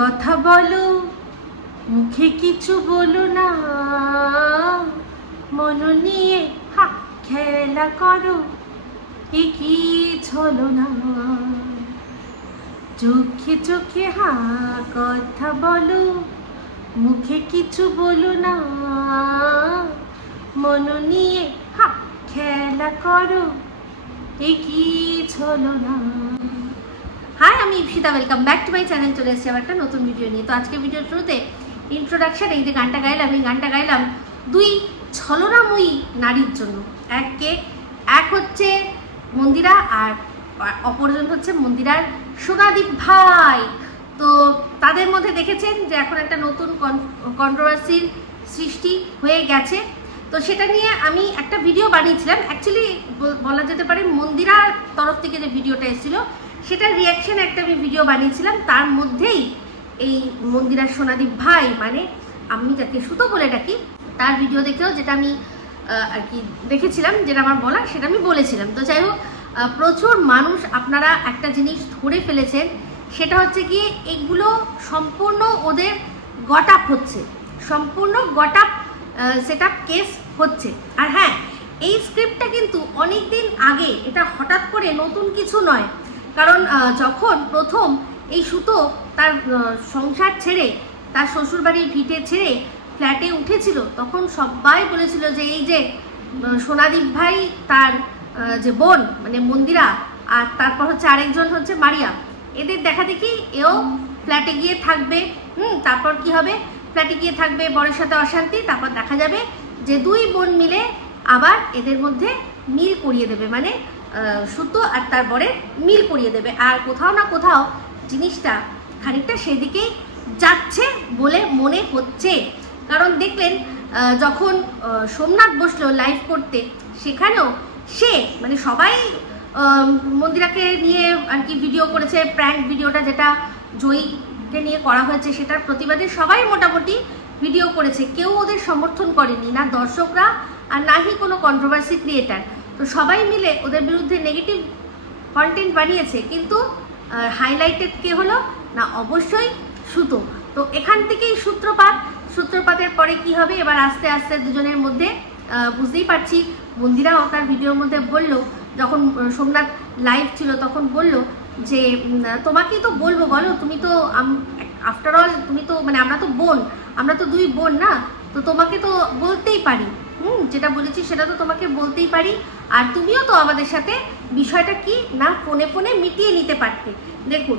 কথা বলো, মুখে কিছু বলো না, মন নিয়ে খেলা করো, কি ছলো না। চোখে চোখে কথা বলো, মুখে কিছু বলো না, মন নিয়ে খেলা করো, কি ছলো না। হাই, আমি Ipsita, welcome back to my channel. চলে এসেছি আবার একটা নতুন ভিডিও নিয়ে। তো আজকের ভিডিওর শুরুতে ইন্ট্রোডাকশন, এই যে গানটা গাইলাম, এই গানটা গাইলাম দুই ছলনাময়ী নারীর জন্য। এক হচ্ছে মন্দিরা, আর অপরজন হচ্ছে মন্দিরার সোনাদীপ ভাই। তো তাদের মধ্যে দেখেছেন যে এখন একটা নতুন কন্ট্রোভার্সির সৃষ্টি হয়ে গেছে। তো সেটা নিয়ে আমি একটা ভিডিও বানিয়েছিলাম। অ্যাকচুয়ালি বলা যেতে পারে মন্দিরার তরফ থেকে যে ভিডিওটা এসেছিলো সেটার রিয়াকশন একটা আমি ভিডিও বানিয়েছিলাম। তার মধ্যেই এই মন্দিরার সোনাদীপ ভাই, মানে আমি যাকে সুতো বলে ডাকি, তার ভিডিও দেখেও যেটা আমি আর কি দেখেছিলাম, যেটা আমার বলা সেটা আমি বলেছিলাম। তো যাই হোক, প্রচুর মানুষ আপনারা একটা জিনিস ধরে ফেলেছেন, সেটা হচ্ছে কি এগুলো সম্পূর্ণ ওদের গট আপ হচ্ছে, সম্পূর্ণ got up set up case হচ্ছে। আর হ্যাঁ, এই স্ক্রিপ্টটা কিন্তু অনেক দিন আগে, এটা হঠাৎ করে নতুন কিছু নয়। কারণ যখন প্রথম এই সুতো তার সংসার ছেড়ে, তার শ্বশুরবাড়ির ভিটে ছেড়ে ফ্ল্যাটে উঠেছিল, তখন সবাই বলেছিল যে এই যে সোনাদীপ ভাই, তার যে বোন মানে মন্দিরা, আর তারপর হচ্ছে আরেকজন হচ্ছে মারিয়া, এদের দেখা দেখি এও ফ্ল্যাটে গিয়ে থাকবে। তারপর কি হবে, ফ্ল্যাটে গিয়ে থাকবে, বরের সাথে অশান্তি, তারপর দেখা যাবে যে দুই বোন মিলে আবার এদের মধ্যে মিল করিয়ে দেবে, মানে সুতো আর তার বরের মিল করিয়ে দেবে। আর কোথাও না কোথাও জিনিসটা খানিকটা সেদিকেই যাচ্ছে বলে মনে হচ্ছে। কারণ দেখলেন যখন সোমনাথ বসলো লাইভ করতে, সেখানেও সে মানে সবাই মন্দিরাকে নিয়ে আর কি ভিডিও করেছে, প্র্যাঙ্ক ভিডিওটা যেটা জয়ীকে নিয়ে করা হয়েছে সেটার প্রতিবাদে সবাই মোটামুটি ভিডিও করেছে। কেউ ওদের সমর্থন করেনি, না দর্শকরা আর নাহি কোনো কন্ট্রোভার্সি ক্রিয়েটার। তো সবাই মিলে ওদের বিরুদ্ধে নেগেটিভ কন্টেন্ট বানিয়েছে, কিন্তু হাইলাইটেড কে হলো না, অবশ্যই সুতো। তো এখান থেকেই সূত্রপাতের পরে কি হবে, এবার আস্তে আস্তে দুজনের মধ্যে বুঝতেই পারছি। মন্দিরাও তার ভিডিওর মধ্যে বলল, যখন সোমনাথ লাইভ ছিল তখন বলল যে তোমাকেই তো বলবো, বলো তুমি তো আফটার অল তুমি তো মানে আমরা তো বোন, আমরা তো দুই বোন না, তো তোমাকে তো বলতেই পারি, যেটা বলেছি সেটা তো তোমাকে বলতেই পারি। আর তুমিও তো আমাদের সাথে বিষয়টা কি না ফোনে ফোনে মিটিয়ে নিতে পারতে। দেখুন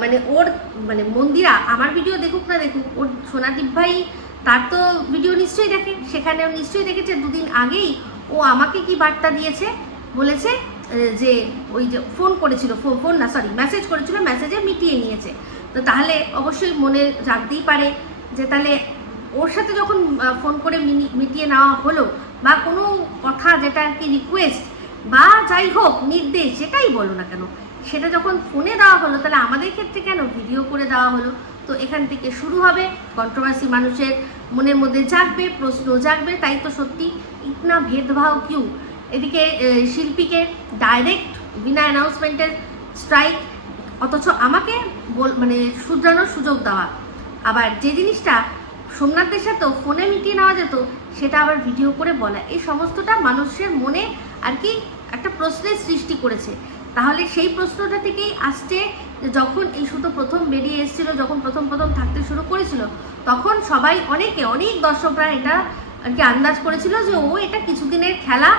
মানে ওর মানে মন্দিরা আমার ভিডিও দেখুক না দেখুক, ওর সোনাদীপ ভাই তার তো ভিডিও নিশ্চয়ই দেখে, সেখানেও নিশ্চয়ই দেখেছে দুদিন আগেই ও আমাকে কি বার্তা দিয়েছে, বলেছে যে ওই যে ফোন করেছিল, ফোন না সরি মেসেজ করেছিল, মেসেজে মিটিয়ে নিয়েছে। তো তাহলে অবশ্যই মনে রাখতেই পারে যে তাহলে ওর সাথে যখন ফোন করে মিটিয়ে নেওয়া হলো, বা কোনো কথা যেটা আর কি রিকোয়েস্ট বা যাই হোক নির্দেশ যেটাই বলো না কেন, সেটা যখন ফোনে দেওয়া হলো, তাহলে আমাদের ক্ষেত্রে কেন ভিডিও করে দেওয়া হলো? তো এখান থেকে শুরু হবে কন্ট্রোভার্সি, মানুষের মনের মধ্যে জাগবে, প্রশ্ন জাগবে। তাই তো সত্যি ইতনা ভেদভাব কিউ? এদিকে শিল্পীকে ডাইরেক্ট বিনা অ্যানাউন্সমেন্টের স্ট্রাইক, অথচ আমাকে মানে শুধরানোর সুযোগ দেওয়া। আবার যে জিনিসটা সোমনাথদের সাথেও ফোনে মিটিয়ে নেওয়া যেত, সেটা আবার ভিডিও করে বলা, এই সমস্তটা মানুষের মনে আর কি একটা প্রশ্নের সৃষ্টি করেছে। তাহলে সেই প্রশ্নটা থেকেই আসছে, যখন এই সুতো প্রথম বেরিয়ে এসেছিলো, যখন প্রথম থাকতে শুরু করেছিল, তখন সবাই অনেক দর্শকরা এটা আর কি আন্দাজ করেছিল যে ও এটা কিছুদিনের খেলা,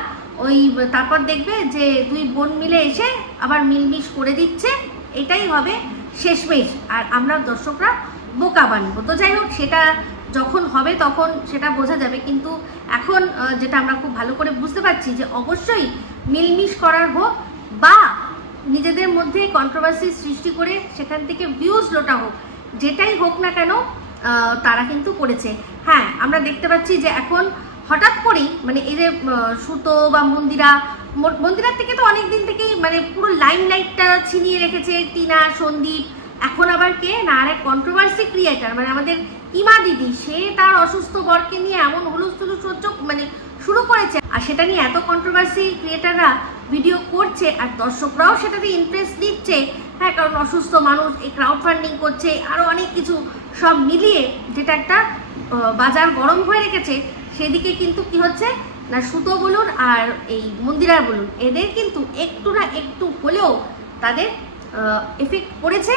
ওই তারপর দেখবে যে দুই বোন মিলে এসে আবার মিলমিশ করে দিচ্ছে, এটাই হবে শেষমেশ, আর আমরা দর্শকরা বোকা বানবো। তো যাই হোক, সেটা যখন হবে তখন সেটা বোঝা যাবে। কিন্তু এখন যেটা আমরা খুব ভালো করে বুঝতে পারছি যে অবশ্যই মিলমিশ করার হোক বা নিজেদের মধ্যে কন্ট্রোভার্সি সৃষ্টি করে সেখান থেকে ভিউজ লোটা হোক, যেটাই হোক না কেন তারা কিন্তু করেছে। হ্যাঁ, আমরা দেখতে পাচ্ছি যে এখন হঠাৎ করেই মানে এই যে সুতো বা মন্দিরার থেকে তো অনেক দিন থেকেই মানে পুরো লাইটটা ছিনিয়ে রেখেছে টিনা, সন্দীপ। এখন আবার কে না, আর এক কন্ট্রোভার্সি ক্রিয়েটার মানে আমাদের ইমা দিদি, সে তার অসুস্থ বরকে নিয়ে এমন হুলুস্থুলু মানে শুরু করেছে, আর সেটা নিয়ে এত কন্ট্রোভার্সি ক্রিয়েটাররা ভিডিও করছে, আর দর্শকরাও সেটাতে ইন্টারেস্ট দিচ্ছে হ্যাঁ, কারণ অসুস্থ মানুষ, এই ক্রাউড ফান্ডিং করছে, আরও অনেক কিছু সব মিলিয়ে যেটা একটা বাজার গরম হয়ে রেখেছে, সেদিকে কিন্তু কি হচ্ছে না, সুতো বলুন আর এই মন্দিরার বলুন, এদের কিন্তু একটু না একটু হলেও তাদের এফেক্ট পড়েছে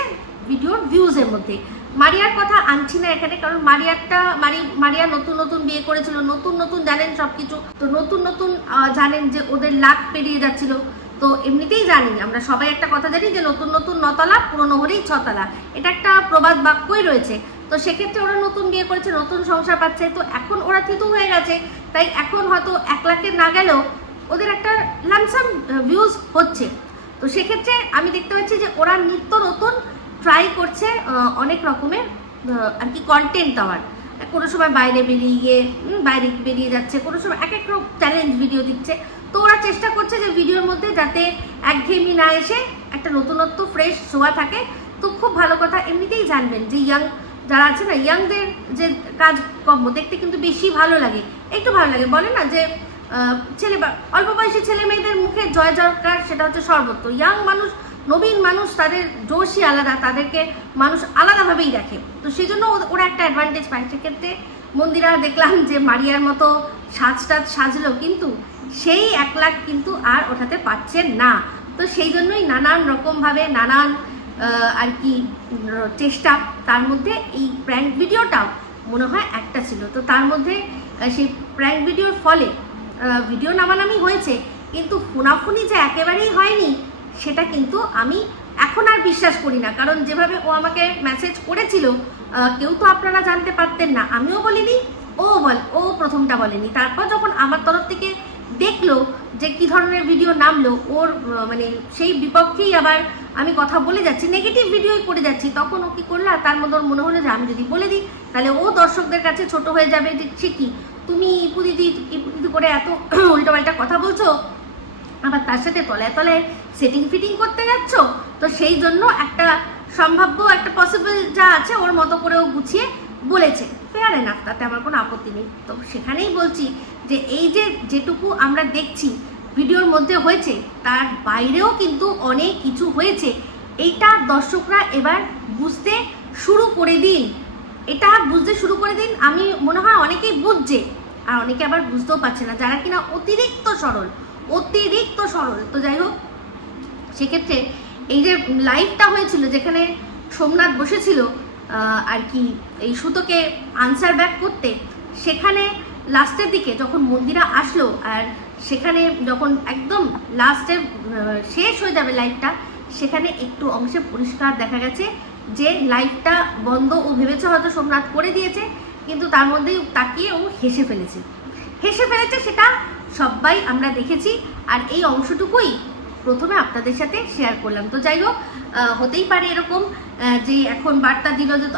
ভিডিওর ভিউজের মধ্যে। মারিয়ার কথা আনছি না এখানে, কারণ মারিয়া নতুন নতুন বিয়ে করেছিল, নতুন নতুন জানেন সব কিছু, তো নতুন নতুন জানেন যে ওদের লাখ পেরিয়ে যাচ্ছিল। তো এমনিতেই জানি, আমরা সবাই একটা কথা জানি যে নতুন নতুন নতলা, পুরনো হলেই ছতলা, এটা একটা প্রবাদ বাক্যই রয়েছে। তো সেক্ষেত্রে ওরা নতুন বিয়ে করেছে, নতুন সংসার পাচ্ছে, তো এখন ওরা থিতু হয়ে গেছে, তাই এখন হয়তো 1 লাখের না গেলেও ওদের একটা লামসাম ভিউজ হচ্ছে। তো সেক্ষেত্রে আমি দেখতে পাচ্ছি যে ওরা নিত্য নতুন ট্রাই করছে অনেক রকমের আর কি কন্টেন্ট দেওয়ার। কোনো সময় বাইরে বেরিয়ে যাচ্ছে, কোনো সময় এক এক রকম চ্যালেঞ্জ ভিডিও দিচ্ছে। তো ওরা চেষ্টা করছে যে ভিডিওর মধ্যে যাতে একঘেয়েমি না এসে একটা নতুনত্ব ফ্রেশ ছোঁয়া থাকে। তো খুব ভালো কথা, এমনিতেই জানবেন যে ইয়াং যারা আছে না, ইয়াংদের যে কাজকর্ম দেখতে কিন্তু বেশি ভালো লাগে, একটু ভালো লাগে। বলে না যে অল্প বয়সী ছেলে মেয়েদের মুখে জয় জয়কার, সেটা হচ্ছে সর্বত্র। ইয়াং মানুষ, নবীন মানুষ, তাদের জোশই আলাদা, তাদেরকে মানুষ আলাদাভাবেই দেখে। তো সেই জন্য ওরা একটা অ্যাডভান্টেজ পায়। সেক্ষেত্রে মন্দিরা দেখলাম যে মারিয়ার মতো সাজলো, কিন্তু সেই 1 লাখ কিন্তু আর ওঠাতে পারছেন না। তো সেই জন্যই নানান রকমভাবে নানান আর কি চেষ্টা, তার মধ্যে এই প্র্যাঙ্ক ভিডিওটাও মনে হয় একটা ছিল। তো তার মধ্যে সেই প্র্যাঙ্ক ভিডিওর ফলে ভিডিও নামানামি হয়েছে, কিন্তু ফোনাফুনি যে একেবারেই হয়নি সেটা কিন্তু আমি এখন আর বিশ্বাস করি না। কারণ যেভাবে ও আমাকে মেসেজ করেছিল, কেউ তো আপনারা জানতে পারতেন না, আমিও বলিনি, ও প্রথমটা বলেনি। তারপর যখন আমার তরফ থেকে দেখলো যে কি ধরনের ভিডিও নামলো, ওর মানে সেই বিপক্ষেই আবার আমি কথা বলে যাচ্ছি, নেগেটিভ ভিডিওই করে যাচ্ছি, তখন ও কি করলো, তার মধ্যে ওর মনে হলো যে আমি যদি বলে দিই তাহলে ও দর্শকদের কাছে ছোট হয়ে যাবে, যে সে কি তুমি ইপুদিদি করে এত উল্টোপাল্টা কথা বলছো, আবার তার সাথে তলায় তলায় সেটিং ফিটিং করতে যাচ্ছ। তো সেই জন্য একটা সম্ভাব্য একটা পসিবল যা আছে ওর মতো করেও গুছিয়ে বলেছে, ফেয়ার এনাফ, তাতে আমার কোনো আপত্তি নেই। তো সেখানেই বলছি যে এই যে যেটুকু আমরা দেখছি ভিডিওর মধ্যে হয়েছে, তার বাইরেও কিন্তু অনেক কিছু হয়েছে। এইটা দর্শকরা এবার বুঝতে শুরু করে দিন, আমি মনে হয় অনেকেই বুঝছে, আর অনেকে আবার বুঝতেও পারছে না, যারা কিনা অতিরিক্ত সরল। তো যাই হোক, সেক্ষেত্রে এই যে লাইভটা হয়েছিল যেখানে সোমনাথ বসেছিল আর কি এই সুতোকে আনসার ব্যাক করতে, সেখানে লাস্টের দিকে যখন মন্দিরা আসলো, আর সেখানে যখন একদম লাস্টে শেষ হয়ে যাবে লাইভটা, সেখানে একটু অংশে পরিষ্কার দেখা গেছে যে লাইভটা বন্ধ। ও ভেবেছে হয়তো সোমনাথ করে দিয়েছে, কিন্তু তার মধ্যেই তাকিয়ে ও হেসে ফেলেছে, সেটা সবাই আমরা দেখেছি। আর এই অংশটুকুই প্রথমে আপনাদের সাথে শেয়ার করলাম। তো যাই হোক, হতেই পারে এরকম যে এখন বার্তা দিল যে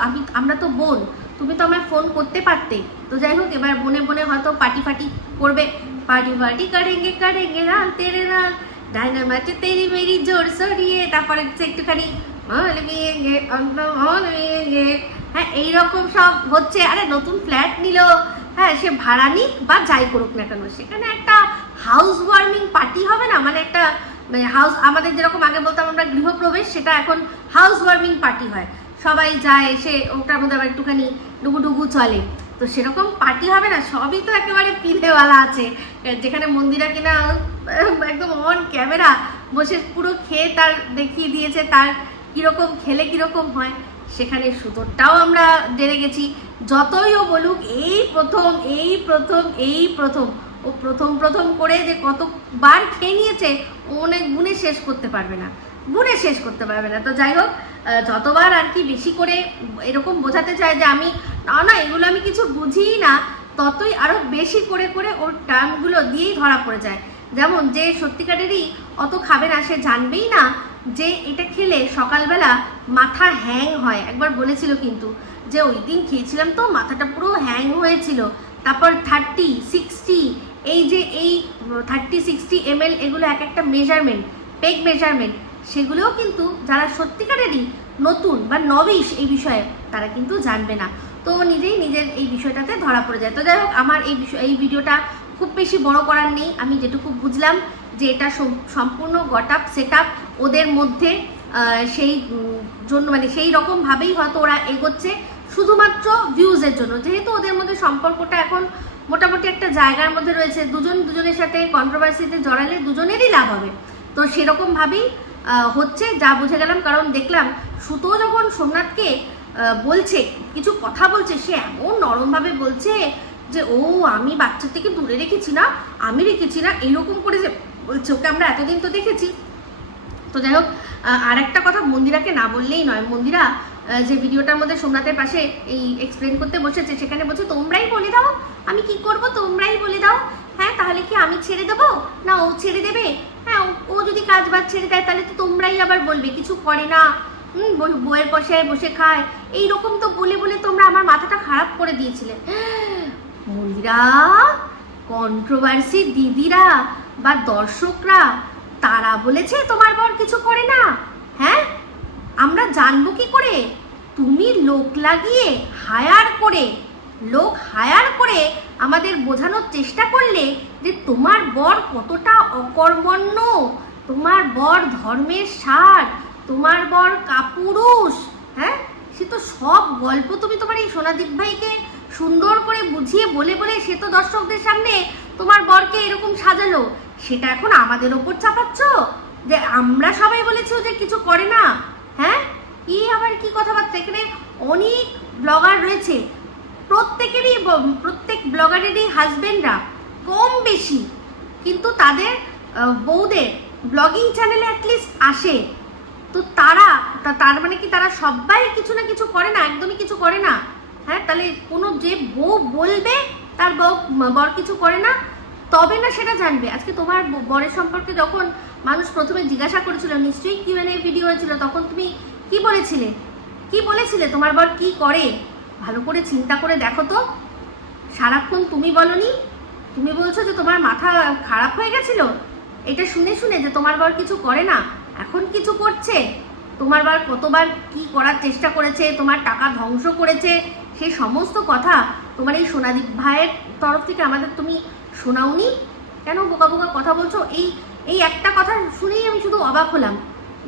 আমরা তো বোন, তুমি তো আমায় ফোন করতে পারতে। তো যাই হোক, এবার বনে হয়তো পার্টি করবে, পার্টি করেঙ্গে না তেরে না ডায়নামাইট তেরি মেরি জোর সরিয়ে, তারপরে একটুখানি হ্যাঁ এইরকম সব হচ্ছে। আরে নতুন ফ্ল্যাট নিল, হ্যাঁ সে ভাড়া নিক বা যাই করুক না কেন, সেখানে একটা হাউস ওয়ার্মিং পার্টি হবে না, মানে একটা হাউস, আমাদের যেরকম আগে বলতাম আমরা গৃহপ্রবেশ, সেটা এখন হাউস ওয়ার্মিং পার্টি হয়, সবাই যায়, এসে ওটার মধ্যে আবার একটুখানি ডুগু চলে। তো সেরকম পার্টি হবে না, সবই তো একেবারে পিলেওয়ালা আছে, যেখানে মন্দিরা কিনা একদম অন ক্যামেরা বসে পুরো খেয়ে তার দেখিয়ে দিয়েছে তার কীরকম খেলে কীরকম হয়। সেখানে সুতোরটাও আমরা জেনে গেছি, যতই ও বলুক এই প্রথম ও প্রথম করে যে কতবার খেয়ে নিয়েছে, ও অনেক গুণে শেষ করতে পারবে না। তো যাই হোক, যতবার আর কি বেশি করে এরকম বোঝাতে চায় যে আমি না এগুলো আমি কিছু বুঝিই না, ততই আরও বেশি করে ওর টার্মগুলো দিয়েই ধরা পড়ে যায়। যেমন যে সত্যিকারেরই অত খাবে না, সে জানবেই না যে এটা খেলে সকালবেলা মাথা হ্যাং হয়। একবার বলেছিল কিন্তু যে ওই দিন খেয়েছিলাম তো মাথাটা পুরো হ্যাং হয়েছিল। তারপর 30-60, এই যে এই 30-60 ml, এগুলো এক একটা মেজারমেন্ট, পেগ মেজারমেন্ট, সেগুলোও কিন্তু যারা সত্যিকারেরই নতুন বা নবিশ এই বিষয়ে, তারা কিন্তু জানবে না। তো নিজের এই বিষয়টাতে ধরা পড়ে যায়। তো যাই হোক, আমার এই ভিডিওটা খুব বেশি বড় করার নেই। আমি যেটুকু বুঝলাম যে এটা সম্পূর্ণ গট আপ সেট আপ ওদের মধ্যে, সেই জন্য মানে সেই রকমভাবেই হয়তো ওরা এগোচ্ছে শুধুমাত্র ভিউজের জন্য, যেহেতু ওদের মধ্যে সম্পর্কটা এখন মোটামুটি একটা জায়গার মধ্যে রয়েছে, দুজন দুজনের সাথে কন্ট্রোভার্সিতে জড়ালে দুজনেরই লাভ হবে, তো সেরকমভাবেই হচ্ছে যা বুঝে গেলাম। কারণ দেখলাম সুতো যখন সোমনাথকে বলছে কিছু কথা বলছে, সে এমন নরমভাবে বলছে যে ও আমি বাচ্চা থেকে দূরে রেখেছি না, আমি রেখেছি না, এইরকম করে যে বলছে, ওকে আমরা এতদিন তো দেখেছি। তো যাই হোক, আর একটা কথা মন্দিরাকে না বললেই নয়। মন্দিরা যে ভিডিওটার মধ্যে সোমনাথের পাশে এই এক্সপ্লেন করতে বসেছে, সেখানে বলছে তোমরাই বলে দাও আমি কি করব, তোমরাই বলে দাও। হ্যাঁ, তাহলে কি আমি ছেড়ে দেবো না ও ছেড়ে দেবে? হ্যাঁ, ও যদি কাজ বাজ ছেড়ে দেয় তাহলে তো তোমরাই আবার বলবে কিছু করে না, বইয়ের পয়সায় বসে খায়, এইরকম তো বলে বলে তোমরা আমার মাথাটা খারাপ করে দিয়েছিলে। মন্দিরা, কন্ট্রোভার্সি দিদিরা বা দর্শকরা তারা বলেছে তোমার বর কিছু করে না? হ্যাঁ, আমরা জানবো কি করে? তুমি লোক লাগিয়ে লোক হায়ার করে আমাদের বোঝানোর চেষ্টা করলে যে তোমার বর কতটা অকর্মণ্য, তোমার বর ধর্মের সার, তোমার বর কাপুরুষ। হ্যাঁ, সে তো সব গল্প তুমি তোমার এই সোনাদীপ ভাইকে সুন্দর করে বুঝিয়ে বলে বলে সে তো দর্শকদের সামনে তোমার বরকে এরকম সাজালো, সেটা এখন আমাদের ওপর চাপাচ্ছ যে আমরা সবাই বলেছি যে কিছু করে না। হ্যাঁ, কি আবার কি কথাবার্তা? এখানে অনেক ব্লগার রয়েছে, প্রত্যেক ব্লগারেরই হাজবেন্ডরা কম বেশি কিন্তু তাদের বউদের ব্লগিং চ্যানেলে অ্যাটলিস্ট আসে। তো তার মানে কি তারা সবাই কিছু না কিছু করে না? একদমই কিছু করে না। হ্যাঁ, তাহলে কোনো যে বউ বলবে তার বর কিছু করে না, তবে না সেটা জানবে। আজকে তোমার বরের সম্পর্কে যখন মানুষ প্রথমে জিজ্ঞাসা করেছিল, নিশ্চয়ই কিউএনএ ভিডিও হয়েছিল, তখন তুমি কি বলেছিলে তোমার বর কি করে? ভালো করে চিন্তা করে দেখো তো। সারাক্ষণ তুমি বলনি, তুমি বলছো যে তোমার মাথা খারাপ হয়ে গেছিল এটা শুনে শুনে যে তোমার বর কিছু করে না, এখন কিছু করছে। তোমার বর কতবার কি করার চেষ্টা করেছে, তোমার টাকা ধ্বংস করেছে, সেই সমস্ত কথা তোমার এই সোনাদীপ ভাইয়ের তরফ থেকে আমাদের তুমি শোনাওনি কেন? বোকা বোকা কথা বলছো। এই একটা কথা শুনেই আমি শুধু অবাক হলাম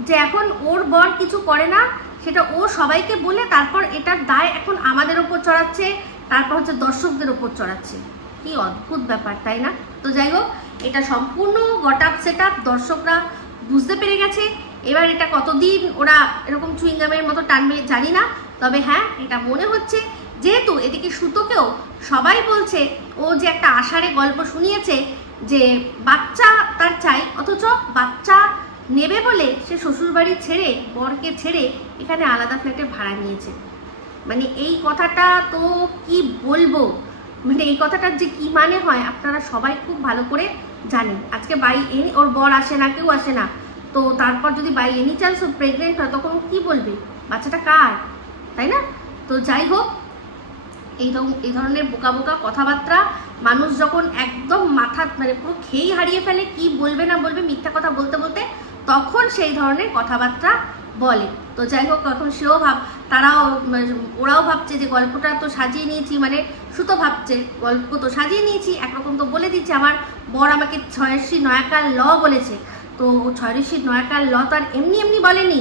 যে এখন ওর বর কিছু করে না, সেটা ও সবাইকে বলে তারপর এটার দায় এখন আমাদের ওপর চড়াচ্ছে, তারপর হচ্ছে দর্শকদের ওপর চড়াচ্ছে। কি অদ্ভুত ব্যাপার, তাই না? তো যাই হোক, এটা সম্পূর্ণ গটআপ সেটআপ, দর্শকরা বুঝতে পেরে গেছে। এবার এটা কতদিন ওরা এরকম চুইংগামের মতো টানবে জানি না, তবে হ্যাঁ এটা মনে হচ্ছে, যেহেতু এদিকে সুতোকেও সবাই বলছে ও যে একটা আষাঢ়ে গল্প শুনিয়েছে যে বাচ্চা তার চাই, অথচ বাচ্চা নেবে বলে সে শ্বশুরবাড়ি ছেড়ে, বরকে ছেড়ে এখানে আলাদা ফ্ল্যাটে ভাড়া নিয়েছে। মানে এই কথাটা তো কি বলবো, মানে এই কথাটার যে কি মানে হয় আপনারা সবাই খুব ভালো করে জানেন। আজকে ওর বর আসে না, কেউ আসে না, তো তারপর যদি বাই এনি চান্স ও প্রেগনেন্ট হয় তখন কি বলবে? বাচ্চাটা কার, তাই না? তো যাই হোক, এই ধরনের বোকা বোকা কথাবার্তা মানুষ যখন একদম মাথা মানে পুরো খেয়েই হারিয়ে ফেলে, কি বলবে না বলবে মিথ্যা কথা বলতে বলতে, তখন সেই ধরনের কথাবার্তা বলে। তো যাই হোক, এখন ওরাও ভাবছে যে গল্পটা তো সাজিয়ে নিয়েছি, মানে সুতো ভাবছে গল্প তো সাজিয়ে নিয়েছি, একরকম তো বলে দিচ্ছে আমার বর আমাকে ছয়শ্রী নয়াকার ল বলেছে, তো ছয়শ্রী নয়াকার ল তো আর এমনি এমনি বলেনি।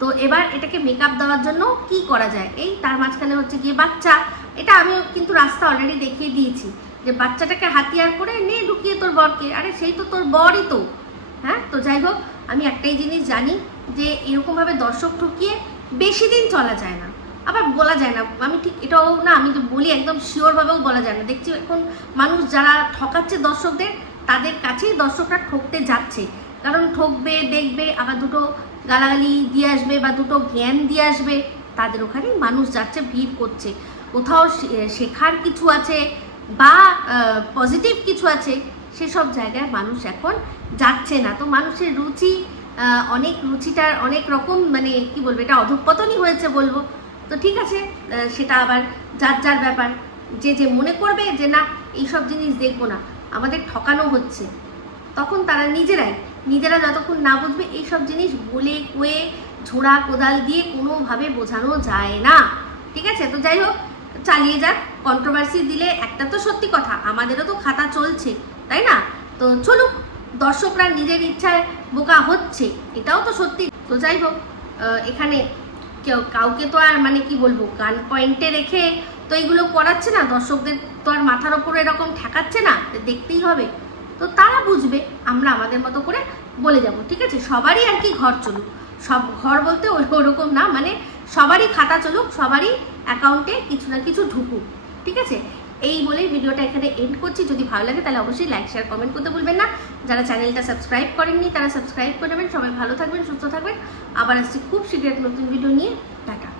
তো এবার এটাকে মেকআপ দেওয়ার জন্য কি করা যায়, এই তার মাঝখানে হচ্ছে গিয়ে বাচ্চা। এটা আমি কিন্তু রাস্তা অলরেডি দেখিয়ে দিয়েছি যে বাচ্চাটাকে হাতিয়ার করে নে ঢুকিয়ে তোর বরকে, আরে সেই তো তোর বরই তো। হ্যাঁ, তো যাই হোক, আমি একটাই জিনিস জানি যে এরকমভাবে দর্শক ঠকিয়ে বেশি দিন চলা যায় না, আবার বলা যায় না। আমি ঠিক এটাও না, আমি তো বলি একদম শিওরভাবেও বলা যায় না। দেখছি এখন মানুষ যারা ঠকাচ্ছে দর্শকদের, তাদের কাছেই দর্শকরা ঠকতে যাচ্ছে, কারণ ঠকবে, দেখবে, আবার দুটো গালাগালি দিয়ে আসবে বা দুটো জ্ঞান দিয়ে আসবে, তাদের ওখানেই মানুষ যাচ্ছে, ভিড় করছে। কোথাও শেখার কিছু আছে বা পজিটিভ কিছু আছে, সেসব জায়গায় মানুষ এখন যাচ্ছে না। তো মানুষের রুচিটার অনেক রকম, মানে কি বলবো, এটা অধঃপতনই হয়েছে বলবো। তো ঠিক আছে, সেটা আবার যার যার ব্যাপার। যে মনে করবে যে না এইসব জিনিস দেখবো না, আমাদের ঠকানো হচ্ছে, তখন তারা নিজেরা যতক্ষণ না বুঝবে এইসব জিনিস বলে কয়ে ঝোড়া কোদাল দিয়ে কোনোভাবে বোঝানো যায় না। ঠিক আছে, তো যাই হোক, চালিয়ে যাক। কন্ট্রোভার্সি দিলে একটা তো সত্যি কথা, আমাদেরও তো খাতা চলছে, তাই না? তো চলুক, দর্শকরা নিজের ইচ্ছায় বোকা হচ্ছে, এটাও তো সত্যি। তো যাই হোক, এখানে কাউকে তো আর মানে কি বলবো গান পয়েন্টে রেখে তো এইগুলো করাচ্ছে না, দর্শকদের তো আর মাথার ওপরে এরকম ঠেকাচ্ছে না, দেখতেই হবে। তো তারা বুঝবে, আমরা আমাদের মতো করে বলে যাব, ঠিক আছে? সবারই আর কি ঘর চলুক, সব ঘর বলতে ওরকম না, মানে সবারই খাতা চলুক, সবারই অ্যাকাউন্টে কিছু না কিছু ঢুকুক, ঠিক আছে? এই বলেই ভিডিওটা এখানে এন্ড করছি। যদি ভালো লাগে তাহলে অবশ্যই লাইক শেয়ার কমেন্ট করতে ভুলবেন না। যারা চ্যানেলটা সাবস্ক্রাইব করেননি তারা সাবস্ক্রাইব করে নেবেন। সবাই ভালো থাকবেন, সুস্থ থাকবেন। আবার আসছি খুব শীঘ্র নতুন ভিডিও নিয়ে। টাটা।